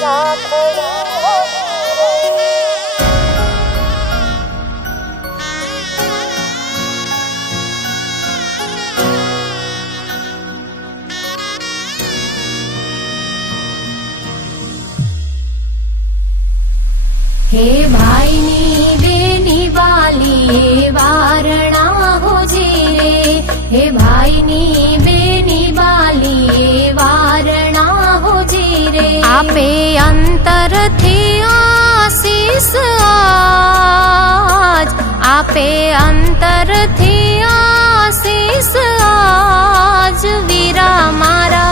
हे भाईनी बेनी वाली वारणा होजे रे, हे भाईनी बेनी वाली वारणा होजे रे। आपे अंतर थी आशीष आज, आपे अंतर थी आशीष आज वीरा मारा।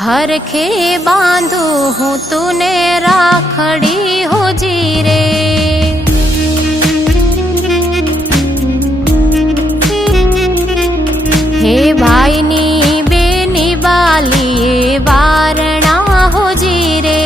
हरखे बांधू हूँ तूने राखड़ी हो जी रे। हे भाईनी बेनी बाली वारणा हो जी रे।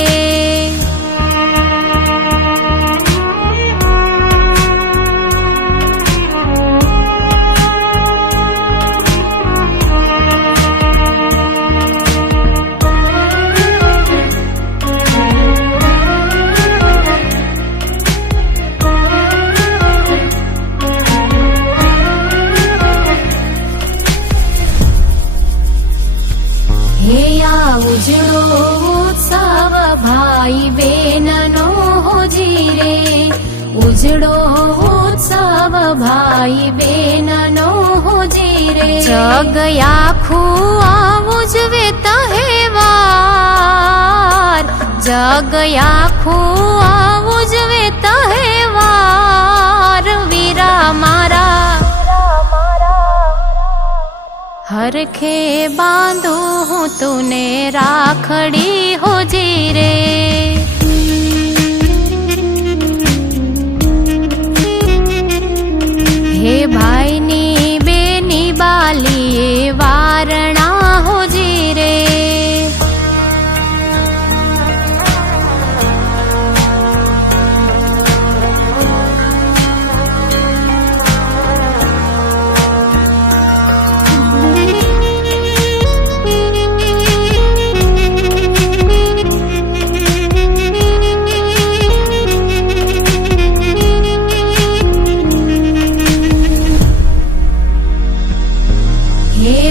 उजड़ो उत्सव भाई बेननो हो जी रे, उजड़ो उत्सव भाई बेननो हो जी रे। जग आखुं उजवे तहेवार, जग आखुं उजवे तहेवार वीरा मारा। हरखे बांधू हूँ तूने राखड़ी हो जी रे। हे भाईनी बेनी बाली वारणा हो जी रे।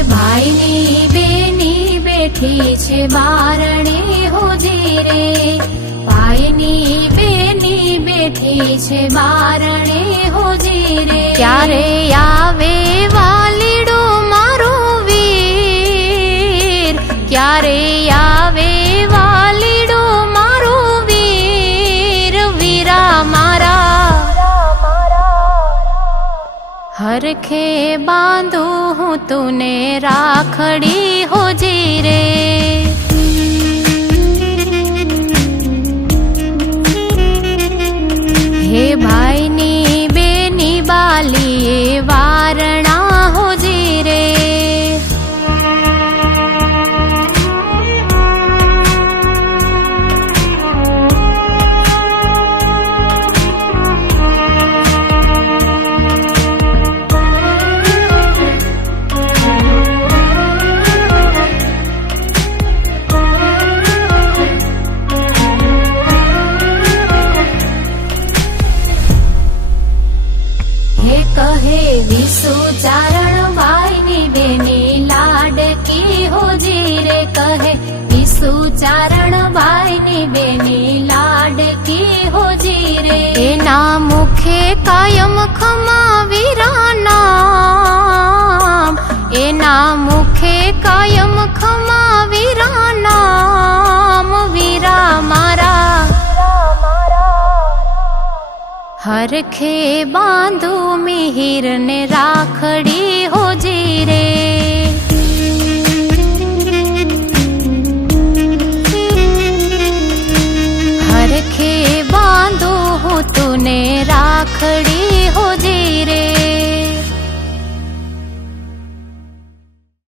भाईनी बेनी बैठी छे बारणे हो जी रे, भाईनी बेनी बैठी छे बारणे हो जी रे। क्यारे आवे वालीडो मारो वीर, क्यारे आवे वालीडो मारो वीर वीरा मारा। हरखे बांधू हूँ तूने राखड़ी हो जी रे। हे भाईनी बेनी बाली वारणा हो जी रे। विसु चारण भाईनी बेनी लाडकी हो जी रे। कहे विसु चारण भाईनी बेनी लाडकी हो जी रे। एना मुखे कायम खमा वीरा नाम, एना मुखे कायम खमा वीरा नाम वीरा मारा। हरखे बांधू मिहिर ने राखड़ी हो जी रे।